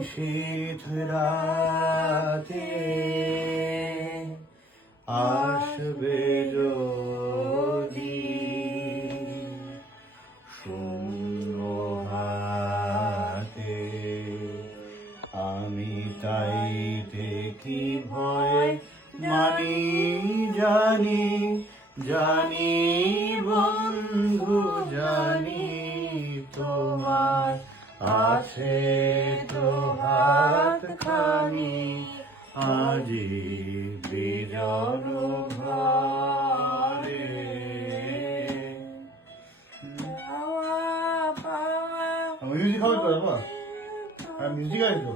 নিশীথ রাতে আসবে যদি শূন্য হাতে, আমি তাইতে কি ভয় মানি জানি, জানি বন্ধু জানি তোমার আছে তো হাত খানি, আজি বিজন ঘরে। মিউজিক হবে তো এবার, হ্যাঁ মিউজিক আছে তো।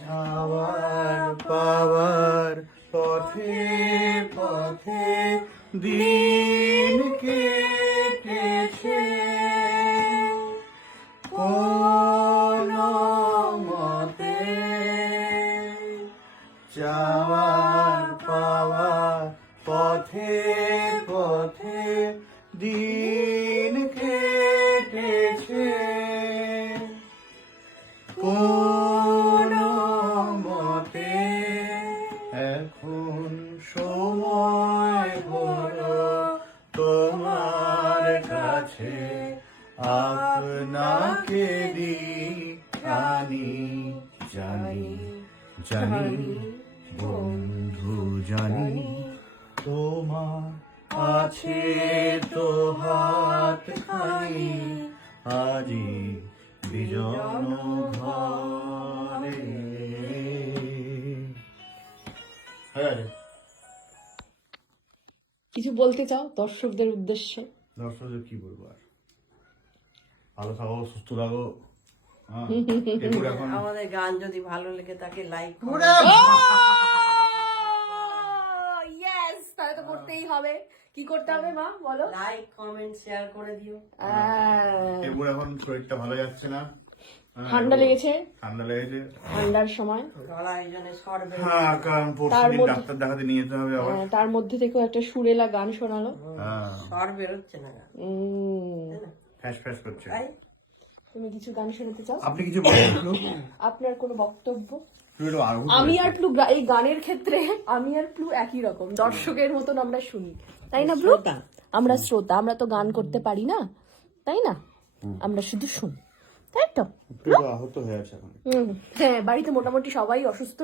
যাওয়ার পাওয়ার পথে পথে দিন কেটেছে, কোন মতে যাওয়ার পাওয়ার পথে পথে দিন কেটেছে, কোন মতে এখন সময় হলো তোমার কাছে আপনাকে দিই জানি, জানি বন্ধু জানি তোমার আছে তো হাত খানি, আজি বিজন ঘরে। কিছু বলতে চাও দর্শকদের উদ্দেশ্যে? দর্শকদের কি বলবো আর, ভালো থাকো, সুস্থ থাকো। আমাদের গান যদি ভালো লেগে থাকে লাইক ইয়েস, তাহলে তো করতেই হবে। কি করতে হবে মা বলো? লাইক কমেন্ট শেয়ার করে দিও। এবার এখন শরীরটা ভালো যাচ্ছে না, ঠান্ডা লেগেছে, ঠান্ডার সময় গলা এই জন্য সর বের হ্যাঁ, কারণ পরশুদিন ডাক্তার দেখাতে নিয়ে যেতে হবে আবার। তার মধ্যে থেকেও একটা সুরেলা গান শোনালো, সর বের হচ্ছে না, ফ্যাস ফ্যাস করছে। তাই তুমি কিছু গান শোনাতে চাও? আপনি কিছু বলেন, আপনার কোনো বক্তব্য? আমি আর প্লু এই গানের ক্ষেত্রে আমি আর প্লু একই রকম, দর্শকের মতন আমরা শুনি, তাই না প্লু? আমরা শ্রোতা, আমরা তো গান করতে পারি না, তাই না? আমরা শুধু শুনি, তাই তো? আহত হয়ে আছে এখন। হ্যাঁ, বাড়িতে মোটামুটি সবাই অসুস্থ।